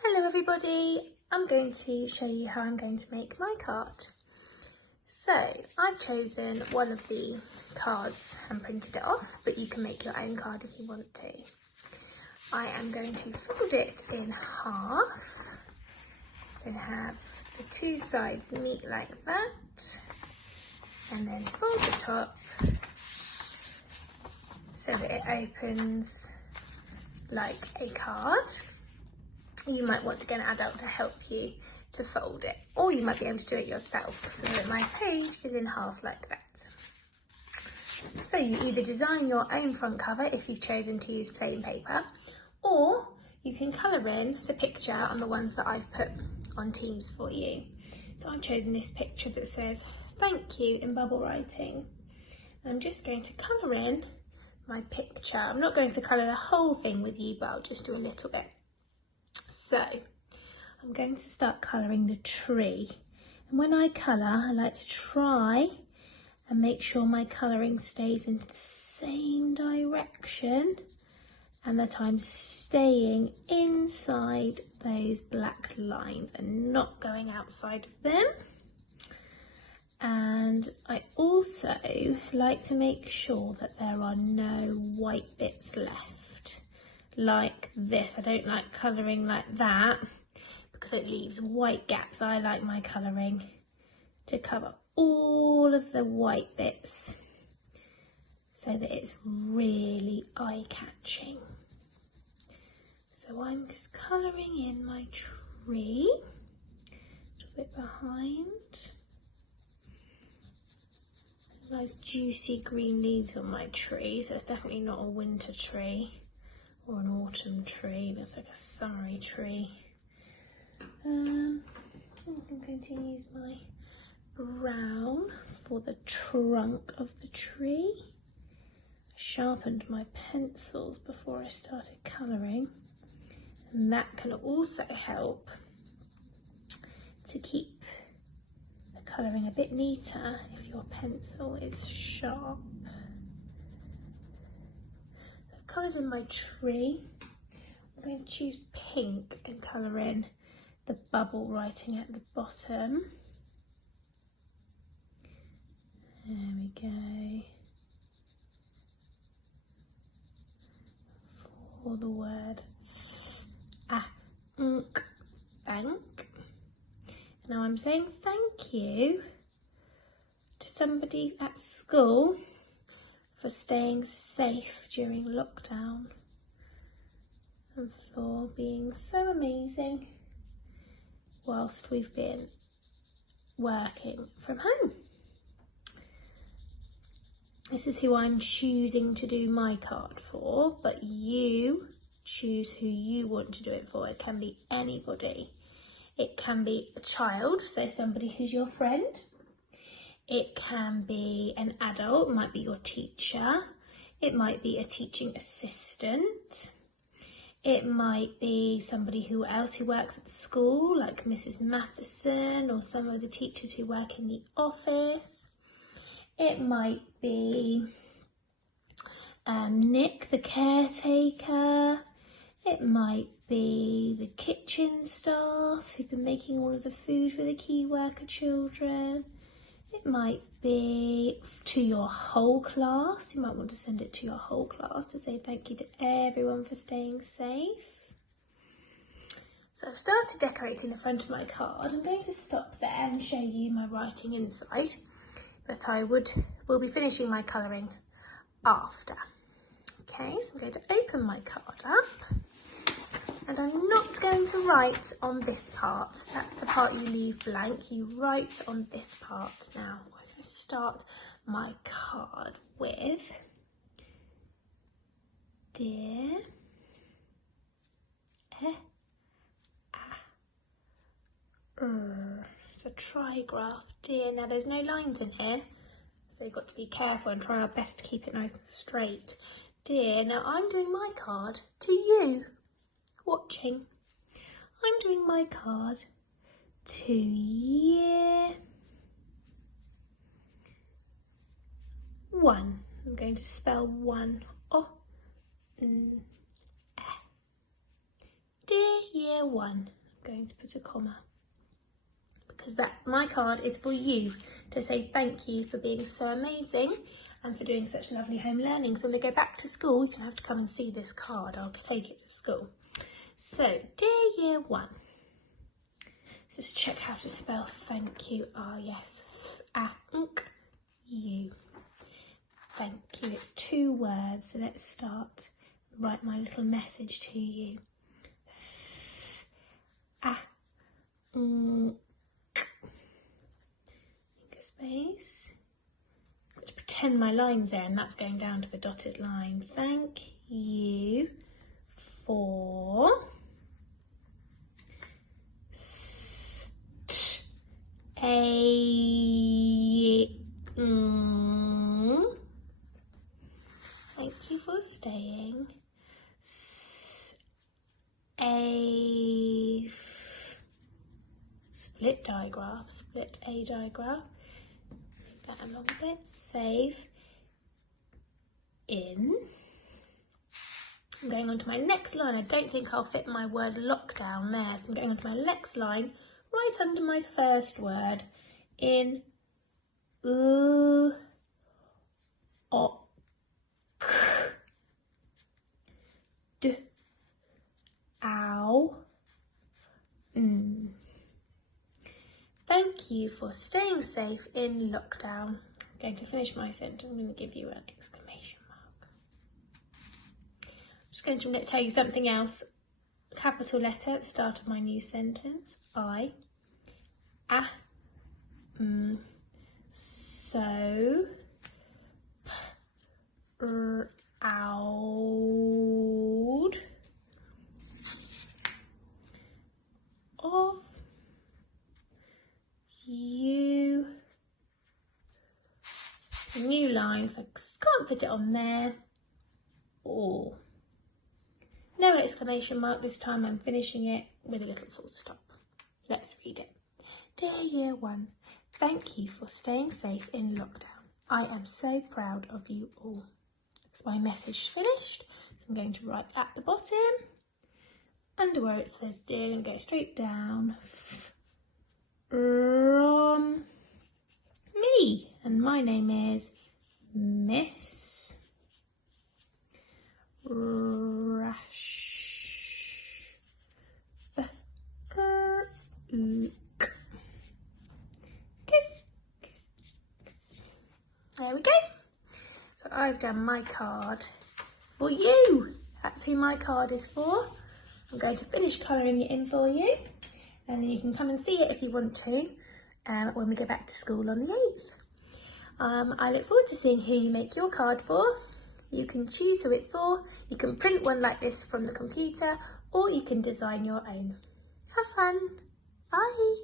Hello everybody, I'm going to show you how I'm going to make my card. So I've chosen one of the cards and printed it off, but you can make your own card if you want to. I am going to fold it in half, so have the two sides meet like that, and then fold the top so that it opens like a card. You might want to get an adult to help you to fold it, or you might be able to do it yourself, so that my page is in half like that. So you either design your own front cover if you've chosen to use plain paper, or you can colour in the picture on the ones that I've put on Teams for you. So I've chosen this picture that says thank you in bubble writing. I'm just going to colour in my picture. I'm not going to colour the whole thing with you, but I'll just do a little bit. So I'm going to start colouring the tree, and when I colour I like to try and make sure my colouring stays into the same direction and that I'm staying inside those black lines and not going outside of them. And I also like to make sure that there are no white bits left, like this. I don't like colouring like that because it leaves white gaps. I like my colouring to cover all of the white bits so that it's really eye-catching. So I'm just colouring in my tree, a little bit behind. Nice juicy green leaves on my tree, so it's definitely not a winter tree or an autumn tree. Looks like a summery tree. I'm going to use my brown for the trunk of the tree. I sharpened my pencils before I started colouring, and that can also help to keep the colouring a bit neater if your pencil is sharp. I've coloured in my tree. I'm going to choose pink and colour in the bubble writing at the bottom. There we go. For the word thank. Now I'm saying thank you to somebody at school for staying safe during lockdown and for being so amazing whilst we've been working from home. This is who I'm choosing to do my card for, but you choose who you want to do it for. It can be anybody. It can be a child, so somebody who's your friend. It can be an adult, it might be your teacher. It might be a teaching assistant. It might be somebody who works at the school, like Mrs. Matheson, or some of the teachers who work in the office. It might be Nick, the caretaker. It might be the kitchen staff who've been making all of the food for the key worker children. It might be to your whole class. You might want to send it to your whole class to say thank you to everyone for staying safe. So I've started decorating the front of my card. I'm going to stop there and show you my writing inside, but will be finishing my colouring after. Okay, so I'm going to open my card up. And I'm not going to write on this part. That's the part you leave blank. You write on this part. Now, I'm going to start my card with Dear It's a trigraph. Dear. Now, there's no lines in here, so you've got to be careful and try our best to keep it nice and straight. Dear. Now, I'm doing my card to you watching. I'm doing my card to year 1. I'm going to spell 1. Dear year Year 1. I'm going to put a comma, because my card is for you to say thank you for being so amazing and for doing such lovely home learning. So when we go back to school, you're going to have to come and see this card. I'll take it to school. So, dear Year 1. Just check how to spell thank you. Ah, yes. Thank you. Thank you. It's 2 words. So let's start. Write my little message to you. Space. I've got to pretend my line's there, and that's going down to the dotted line. Thank you for thank you for staying split digraph, split a digraph, make that a long bit, save in. I'm going on to my next line. I don't think I'll fit my word lockdown there, so I'm going on to my next line, right under my first word, in Thank you for staying safe in lockdown. I'm going to finish my sentence. I'm going to give you an exclamation mark. I'm just going to tell you something else. Capital letter at the start of my new sentence. I so proud of you. New lines, I can't fit it on there. Oh, no exclamation mark this time. I'm finishing it with a little full stop. Let's read it. Dear Year 1, thank you for staying safe in lockdown. I am so proud of you all. That's my message finished. So I'm going to write at the bottom, under where it says dear, and go straight down. From me, and my name is Miss There we go. So I've done my card for you. That's who my card is for. I'm going to finish colouring it in for you, and then you can come and see it if you want to when we go back to school on the 8th. I look forward to seeing who you make your card for. You can choose who it's for. You can print one like this from the computer, or you can design your own. Have fun. Bye.